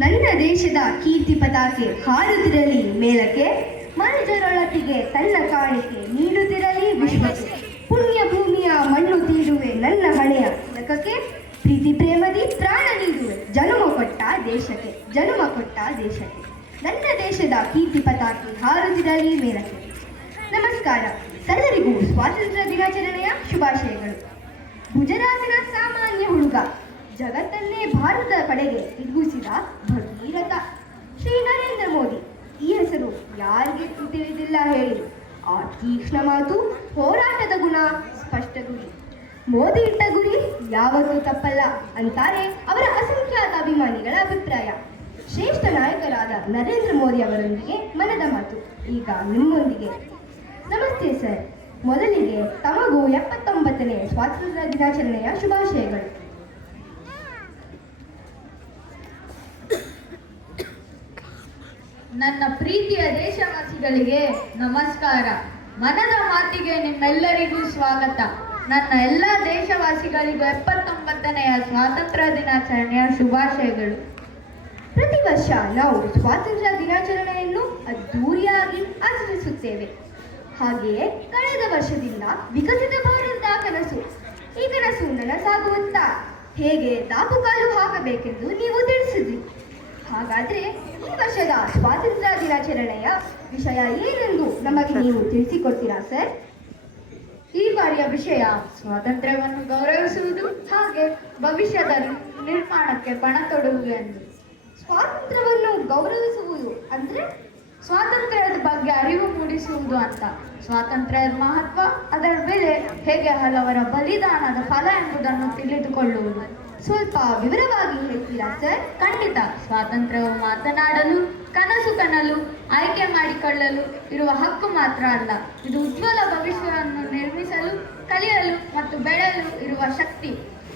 ನನ್ನ ದೇಶದ ಕೀರ್ತಿ ಪತಾಕೆ ಹಾರುತ್ತಿರಲಿ ಮೇಲಕ್ಕೆ ಮನುಜರೊಳತಿಗೆ ತನ್ನ ಕಾಣಿಕೆ ನೀಡುತ್ತಿರಲಿ ವಿಶ್ವಕ್ಕೆ. ಪುಣ್ಯ ಭೂಮಿಯ ಮಣ್ಣು ತೀರುವೆ ನನ್ನ ಹಣೆಯ ತಿಲಕಕ್ಕೆ. ಪ್ರೀತಿ ಪ್ರೇಮದಿ ಪ್ರಾಣ ನೀಡುವೆ ಜನ್ಮ ಕೊಟ್ಟ ದೇಶಕ್ಕೆ, ಜನ್ಮ ಕೊಟ್ಟ ದೇಶಕ್ಕೆ. ನನ್ನ ದೇಶದ ಕೀರ್ತಿ ಪತಾಕೆ ಹಾರುತ್ತಿರಲಿ ಮೇಲಕ್ಕೆ. ನಮಸ್ಕಾರ ಸರ್ವರಿಗೂ ಸ್ವಾತಂತ್ರ್ಯ ದಿನಾಚರಣೆಯ ಶುಭಾಶಯಗಳು. ಗುಜರಾತಿನ ಸಾಮಾನ್ಯ ಹುಡುಗ ಜಗತ್ತನ್ನೇ ಭಾರತದ ಕಡೆಗೆ ತಿರುಗಿಸಿದ ಭಗೀರಥ. ಶ್ರೀ ನರೇಂದ್ರ ಮೋದಿ, ಈ ಹೆಸರು ಯಾರಿಗೆ ತಿಳಿದಿಲ್ಲ ಹೇಳಿ. ಆ ತೀಕ್ಷ್ಣ ಮಾತು ಹೋರಾಟದ ಗುಣ ಸ್ಪಷ್ಟ ಗುರಿ. ಮೋದಿ ಇಟ್ಟ ಗುರಿ ಯಾವತ್ತೂ ತಪ್ಪಲ್ಲ ಅಂತಾರೆ ಅವರ ಅಸಂಖ್ಯಾತ ಅಭಿಮಾನಿಗಳ ಅಭಿಪ್ರಾಯ. ಶ್ರೇಷ್ಠ ನಾಯಕರಾದ ನರೇಂದ್ರ ಮೋದಿ ಅವರೊಂದಿಗೆ ಮನದ ಮಾತು ಈಗ ನಿಮ್ಮೊಂದಿಗೆ. ನಮಸ್ತೆ ಸರ್. ಮೊದಲಿಗೆ ತಮಗೂ ಎಪ್ಪತ್ತೊಂಬತ್ತನೇ ಸ್ವಾತಂತ್ರ್ಯ ದಿನಾಚರಣೆಯ ಶುಭಾಶಯಗಳು. ನನ್ನ ಪ್ರೀತಿಯ ದೇಶವಾಸಿಗಳಿಗೆ ನಮಸ್ಕಾರ. ಮನದ ಮಾತಿಗೆ ನಿಮ್ಮೆಲ್ಲರಿಗೂ ಸ್ವಾಗತ. ನನ್ನ ಎಲ್ಲ ದೇಶವಾಸಿಗಳಿಗೂ ಎಪ್ಪತ್ತೊಂಬತ್ತನೆಯ ಸ್ವಾತಂತ್ರ್ಯ ದಿನಾಚರಣೆಯ ಶುಭಾಶಯಗಳು. ಪ್ರತಿ ವರ್ಷ ನಾವು ಸ್ವಾತಂತ್ರ್ಯ ದಿನಾಚರಣೆಯನ್ನು ಅದ್ದೂರಿಯಾಗಿ ಆಚರಿಸುತ್ತೇವೆ. ಹಾಗೆಯೇ ಕಳೆದ ವರ್ಷದಿಂದ ವಿಕಸಿತ ಭಾರತದ ಕನಸು, ಈ ಕನಸು ನನಸಾಗುವಂತ ಹೇಗೆ ದಾಪುಕಾಲು ಹಾಕಬೇಕೆಂದು ನೀವು ತಿಳಿಸಿದ್ರಿ. ಹಾಗಾದ್ರೆ ಈ ವರ್ಷದ ಸ್ವಾತಂತ್ರ್ಯ ದಿನಾಚರಣೆಯ ವಿಷಯ ಏನೆಂದು ನಮಗೆ ನೀವು ತಿಳಿಸಿಕೊಡ್ತೀರಾ ಸರ್ ಈ ಬಾರಿಯ ವಿಷಯ ಸ್ವಾತಂತ್ರ್ಯವನ್ನು ಗೌರವಿಸುವುದು ಹಾಗೆ ಭವಿಷ್ಯದ ನಿರ್ಮಾಣಕ್ಕೆ ಪಣ ತೊಡುವುದು ಎಂದು. ಸ್ವಾತಂತ್ರ್ಯವನ್ನು ಗೌರವಿಸುವುದು ಅಂದ್ರೆ ಸ್ವಾತಂತ್ರ್ಯದ ಬಗ್ಗೆ ಅರಿವು ಮೂಡಿಸುವುದು ಅಂತ. ಸ್ವಾತಂತ್ರ್ಯದ ಮಹತ್ವ ಅದರ ಬೆಲೆ ಹೇಗೆ ಹಲವರ ಬಲಿದಾನದ ಫಲ ಎಂಬುದನ್ನು ತಿಳಿದುಕೊಳ್ಳುವುದು. ಸ್ವಲ್ಪ ವಿವರವಾಗಿ ಹೇಳ್ತೀರಾ ಸರ್ ಖಂಡಿತ. ಸ್ವಾತಂತ್ರ್ಯವು ಮಾತನಾಡಲು, ಕನಸು ಕನಲು ಆಯ್ಕೆ ಮಾಡಿಕೊಳ್ಳಲು ಇರುವ ಹಕ್ಕು ಮಾತ್ರ ಅಲ್ಲ. ಇದು ಉಜ್ವಲ ಭವಿಷ್ಯವನ್ನು ನಿರ್ಮಿಸಲು, ಕಲಿಯಲು ಮತ್ತು ಬೆಳೆಯಲು ಇರುವ ಶಕ್ತಿ.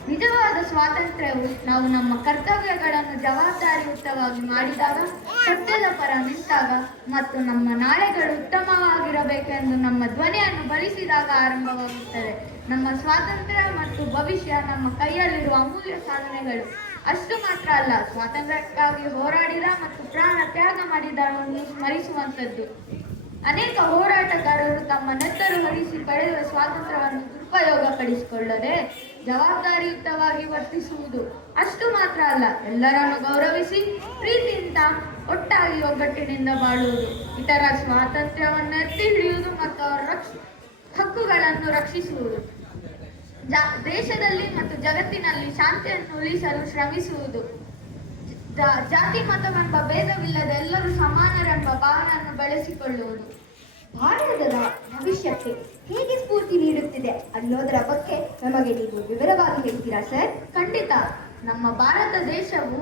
ನಿಜವಾದ ಸ್ವಾತಂತ್ರ್ಯವು ನಾವು ನಮ್ಮ ಕರ್ತವ್ಯಗಳನ್ನು ಜವಾಬ್ದಾರಿಯುತವಾಗಿ ಮಾಡಿದಾಗ, ಸತ್ಯದ ಪರ ನಿಂತಾಗ ಮತ್ತು ನಮ್ಮ ನಾಳೆಗಳು ಉತ್ತಮವಾಗಿರಬೇಕೆಂದು ನಮ್ಮ ಧ್ವನಿಯನ್ನು ಬಳಸಿದಾಗ ಆರಂಭವಾಗುತ್ತದೆ. ನಮ್ಮ ಸ್ವಾತಂತ್ರ್ಯ ಮತ್ತು ಭವಿಷ್ಯ ನಮ್ಮ ಕೈಯಲ್ಲಿರುವ ಅಮೂಲ್ಯ ಸಾಧನೆಗಳು. ಅಷ್ಟು ಮಾತ್ರ ಅಲ್ಲ, ಸ್ವಾತಂತ್ರ್ಯಕ್ಕಾಗಿ ಹೋರಾಡಿದ ಮತ್ತು ಪ್ರಾಣ ತ್ಯಾಗ ಮಾಡಿದವರನ್ನು ಸ್ಮರಿಸುವಂಥದ್ದು. ಅನೇಕ ಹೋರಾಟಗಾರರು ತಮ್ಮ ನೆತ್ತರು ಹರಿಸಿ ಪಡೆದ ಸ್ವಾತಂತ್ರ್ಯವನ್ನು ದುರುಪಯೋಗಪಡಿಸಿಕೊಳ್ಳದೆ ಜವಾಬ್ದಾರಿಯುತವಾಗಿ ವರ್ತಿಸುವುದು ಅಷ್ಟು ಮಾತ್ರ ಅಲ್ಲ, ಎಲ್ಲರನ್ನು ಗೌರವಿಸಿ ಪ್ರೀತಿಯಿಂದ ಒಟ್ಟಾಗಿ ಒಗ್ಗಟ್ಟಿನಿಂದ ಬಾಳುವುದು. ಇತರ ಸ್ವಾತಂತ್ರ್ಯವನ್ನು ಎತ್ತಿ ಹಿಡಿಯುವುದು ಮತ್ತು ಅವರ ರಕ್ಷ ಹಕ್ಕುಗಳನ್ನು ರಕ್ಷಿಸುವುದು. ದೇಶದಲ್ಲಿ ಮತ್ತು ಜಗತ್ತಿನಲ್ಲಿ ಶಾಂತಿಯನ್ನು ಉಳಿಸಲು ಶ್ರಮಿಸುವುದು. ಜಾತಿ ಮತವೆಂಬ ಭೇದವಿಲ್ಲದೆಲ್ಲರೂ ಸಮಾನರೆಂಬ ಭಾವನೆಯನ್ನು ಬೆಳೆಸಿಕೊಳ್ಳುವುದು. ಭಾರತದ ಭವಿಷ್ಯಕ್ಕೆ ಹೇಗೆ ಸ್ಫೂರ್ತಿ ನೀಡುತ್ತಿದೆ ಅನ್ನೋದರ ಬಗ್ಗೆ ನಮಗೆ ನೀವು ವಿವರವಾಗಿ ಹೇಳ್ತೀರಾ ಸರ್? ಖಂಡಿತ. ನಮ್ಮ ಭಾರತ ದೇಶವು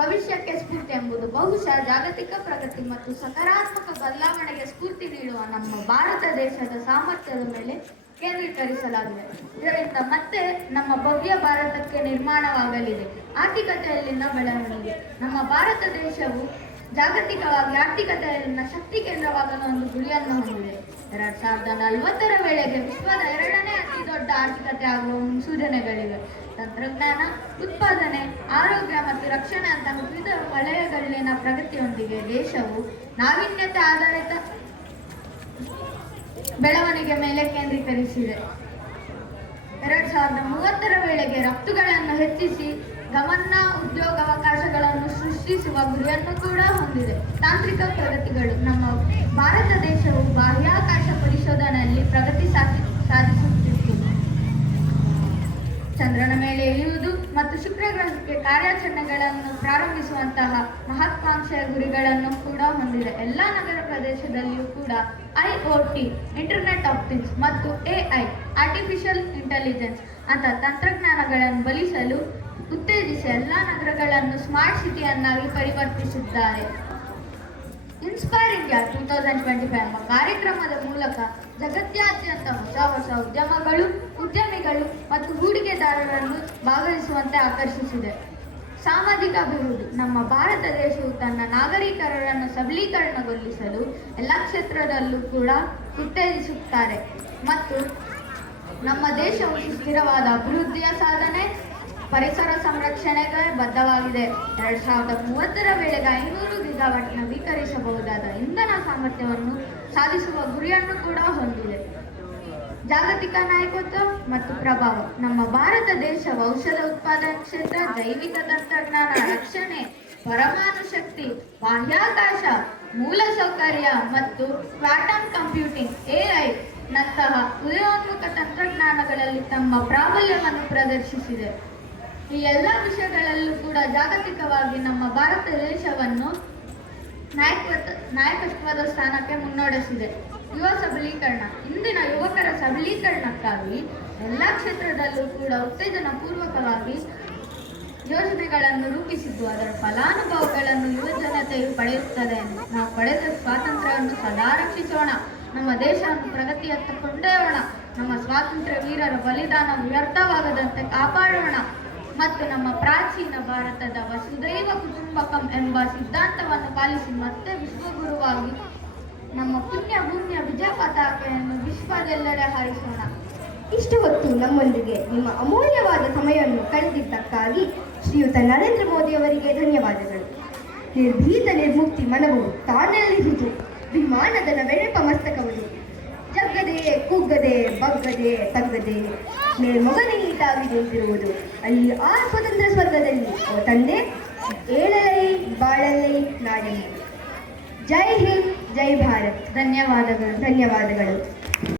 ಭವಿಷ್ಯಕ್ಕೆ ಸ್ಫೂರ್ತಿ ಎಂಬುದು ಬಹುಶಃ ಜಾಗತಿಕ ಪ್ರಗತಿ ಮತ್ತು ಸಕಾರಾತ್ಮಕ ಬದಲಾವಣೆಗೆ ಸ್ಫೂರ್ತಿ ನೀಡುವ ನಮ್ಮ ಭಾರತ ದೇಶದ ಸಾಮರ್ಥ್ಯದ ಮೇಲೆ ಕೇಂದ್ರೀಕರಿಸಲಾಗಿದೆ. ಇದರಿಂದ ಮತ್ತೆ ನಮ್ಮ ಭವ್ಯ ಭಾರತಕ್ಕೆ ನಿರ್ಮಾಣವಾಗಲಿದೆ. ಆರ್ಥಿಕತೆಯಲ್ಲಿನ ಬೆಳವಣಿಗೆ. ನಮ್ಮ ಭಾರತ ದೇಶವು ಜಾಗತಿಕವಾಗಿ ಆರ್ಥಿಕತೆಯಲ್ಲಿನ ಶಕ್ತಿ ಕೇಂದ್ರವಾಗಲು ಒಂದು ಗುರಿಯನ್ನು ಹೊಂದಿದೆ. ಎರಡ್ ಸಾವಿರದ ನಲವತ್ತರ ವೇಳೆಗೆ ವಿಶ್ವದ ಎರಡನೇ ಅತಿ ದೊಡ್ಡ ಆರ್ಥಿಕತೆ ಆಗುವ ಮುನ್ಸೂಚನೆಗಳಿವೆ. ತಂತ್ರಜ್ಞಾನ, ಉತ್ಪಾದನೆ, ಆರೋಗ್ಯ ಮತ್ತು ರಕ್ಷಣೆ ಅಂತ ವಿವಿಧ ವಲಯಗಳಲ್ಲಿನ ಪ್ರಗತಿಯೊಂದಿಗೆ ದೇಶವು ನಾವೀನ್ಯತೆ ಆಧಾರಿತ ಬೆಳವಣಿಗೆ ಮೇಲೆ ಕೇಂದ್ರೀಕರಿಸಿದೆ. ಎರಡ್ ಸಾವಿರದ ಮೂವತ್ತರ ವೇಳೆಗೆ ರಫ್ತುಗಳನ್ನು ಹೆಚ್ಚಿಸಿ ಗಮನ ಉದ್ಯೋಗಾವಕಾಶಗಳನ್ನು ಸೃಷ್ಟಿಸುವ ಗುರಿಯನ್ನು ಕೂಡ ಹೊಂದಿದೆ. ತಾಂತ್ರಿಕ ಪ್ರಗತಿಗಳು ನಮ್ಮ ಭಾರತ ದೇಶವು ಬಾಹ್ಯಾಕಾಶ ಪರಿಶೋಧನೆಯಲ್ಲಿ ಪ್ರಗತಿ ಸಾಧಿ ಕಾರ್ಯಾಚರಣೆಗಳನ್ನು ಪ್ರಾರಂಭಿಸುವಂತಹ ಮಹತ್ವಾಕಾಂಕ್ಷೆಯ ಗುರಿಗಳನ್ನು ಕೂಡ ಹೊಂದಿದೆ. ಎಲ್ಲ ನಗರ ಪ್ರದೇಶದಲ್ಲಿಯೂ ಕೂಡ ಐಒಟಿ, ಇಂಟರ್ನೆಟ್ ಆಫ್ ಥಿಂಗ್ಸ್ ಮತ್ತು ಎಐ, ಆರ್ಟಿಫಿಷಿಯಲ್ ಇಂಟೆಲಿಜೆನ್ಸ್ ಅಂತ ತಂತ್ರಜ್ಞಾನಗಳನ್ನು ಬಲಿಸಲು ಉತ್ತೇಜಿಸಿ ಎಲ್ಲ ನಗರಗಳನ್ನು ಸ್ಮಾರ್ಟ್ ಸಿಟಿಯನ್ನಾಗಿ ಪರಿವರ್ತಿಸಿದ್ದಾರೆ. Inspire India two thousand twenty five ಎಂಬ ಕಾರ್ಯಕ್ರಮದ ಮೂಲಕ ಜಗತ್ಯಾದ್ಯಂತ ಹೊಸ ಹೊಸ ಉದ್ಯಮಗಳು, ಉದ್ಯಮಿಗಳು ಮತ್ತು ಹೂಡಿಕೆದಾರರನ್ನು ಭಾಗವಹಿಸುವಂತೆ ಆಕರ್ಷಿಸಿದೆ. ಸಾಮಾಜಿಕ ಅಭಿವೃದ್ಧಿ. ನಮ್ಮ ಭಾರತ ದೇಶವು ತನ್ನ ನಾಗರಿಕರನ್ನು ಸಬಲೀಕರಣಗೊಳಿಸಲು ಎಲ್ಲ ಕ್ಷೇತ್ರದಲ್ಲೂ ಕೂಡ ಉತ್ತೇಜಿಸುತ್ತಾರೆ. ಮತ್ತು ನಮ್ಮ ದೇಶವು ಸುಸ್ಥಿರವಾದ ಅಭಿವೃದ್ಧಿಯ ಸಾಧನೆ ಪರಿಸರ ಸಂರಕ್ಷಣೆಗೆ ಬದ್ಧವಾಗಿದೆ. ಎರಡ್ ಸಾವಿರದ ಮೂವತ್ತರ ವೇಳೆಗೆ ಐನೂರು ಗಿಗಾವಾಟ್ ನವೀಕರಿಸಬಹುದಾದ ಇಂಧನ ಸಾಮರ್ಥ್ಯವನ್ನು ಸಾಧಿಸುವ ಗುರಿಯನ್ನು ಕೂಡ ಹೊಂದಿದೆ. ಜಾಗತಿಕ ನಾಯಕತ್ವ ಮತ್ತು ಪ್ರಭಾವ. ನಮ್ಮ ಭಾರತ ದೇಶ ಔಷಧ ಉತ್ಪಾದನಾ ಕ್ಷೇತ್ರ, ಜೈವಿಕ ತಂತ್ರಜ್ಞಾನ ರಕ್ಷಣೆ, ಪರಮಾಣು ಶಕ್ತಿ, ಬಾಹ್ಯಾಕಾಶ ಮೂಲಸೌಕರ್ಯ ಮತ್ತು ಕ್ವಾಟಮ್ ಕಂಪ್ಯೂಟಿಂಗ್ ಎಐ ನಂತಹ ಉದಯೋನ್ಮುಖ ತಂತ್ರಜ್ಞಾನಗಳಲ್ಲಿ ತಮ್ಮ ಪ್ರಾಬಲ್ಯವನ್ನು ಪ್ರದರ್ಶಿಸಿದೆ. ಈ ಎಲ್ಲ ವಿಷಯಗಳಲ್ಲೂ ಕೂಡ ಜಾಗತಿಕವಾಗಿ ನಮ್ಮ ಭಾರತ ದೇಶವನ್ನು ನಾಯಕತ್ವ, ನಾಯಕತ್ವದ ಸ್ಥಾನಕ್ಕೆ ಮುನ್ನಡೆಸಿದೆ. ಯುವ ಸಬಲೀಕರಣ, ಇಂದಿನ ಯುವಕರ ಸಬಲೀಕರಣಕ್ಕಾಗಿ ಎಲ್ಲ ಕ್ಷೇತ್ರದಲ್ಲೂ ಕೂಡ ಉತ್ತೇಜನ ಪೂರ್ವಕವಾಗಿ ಯೋಜನೆಗಳನ್ನು ರೂಪಿಸಿದ್ದು, ಅದರ ಫಲಾನುಭವಗಳನ್ನು ಯುವ ಜನತೆಯು ಪಡೆಯುತ್ತದೆ ನಾವು ಪಡೆದ ಸ್ವಾತಂತ್ರ್ಯವನ್ನು ಸದಾ ರಕ್ಷಿಸೋಣ. ನಮ್ಮ ದೇಶವನ್ನು ಪ್ರಗತಿಯತ್ತ ಕೊಂಡೊಯ್ಯೋಣ. ನಮ್ಮ ಸ್ವಾತಂತ್ರ್ಯ ವೀರರ ಬಲಿದಾನ ವ್ಯರ್ಥವಾಗದಂತೆ ಕಾಪಾಡೋಣ. ಮತ್ತು ನಮ್ಮ ಪ್ರಾಚೀನ ಭಾರತದ ವಸುದೈವ ಕುಟುಂಬಕಂ ಎಂಬ ಸಿದ್ಧಾಂತವನ್ನು ಪಾಲಿಸಿ ಮತ್ತೆ ವಿಶ್ವಗುರುವಾಗಿ ನಮ್ಮ ಪುಣ್ಯ ಭೂಮಿಯ ವಿಜಯ ಪತಾಕೆಯನ್ನು ವಿಶ್ವದೆಲ್ಲೆಡೆ ಹಾರಿಸೋಣ. ಇಷ್ಟು ಹೊತ್ತು ನಮ್ಮೊಂದಿಗೆ ನಿಮ್ಮ ಅಮೂಲ್ಯವಾದ ಸಮಯವನ್ನು ಕಳೆದಿದ್ದಕ್ಕಾಗಿ ಶ್ರೀಯುತ ನರೇಂದ್ರ ಮೋದಿಯವರಿಗೆ ಧನ್ಯವಾದಗಳು. ನಿರ್ಭೀತ ನಿರ್ಮುಕ್ತಿ ಮನವು ತಾನೆಲ್ಲಿಹುದು ವಿಮಾನದ ವೆಳೆಪ ಮಸ್ತಕವುದು ಜಗ್ಗದೆ, ಕುಗ್ಗದೆ, ಬಗ್ಗದೆ, ತಗ್ಗದೆ. ಮೇಲ್ಮೊಗನೆ ನೀಟಾಗಿ ನಿಂತಿರುವುದು. ಅಲ್ಲಿ ಆ ಸ್ವತಂತ್ರ ಸ್ವರ್ಗದಲ್ಲಿ ಓ ತಂದೆ, ಏಳಲೈ, ಬಾಳಲೈ ನಾಡಲಿ ಜೈ ಹಿಂದ್, ಜೈ ಭಾರತ್. ಧನ್ಯವಾದಗಳು ಧನ್ಯವಾದಗಳು.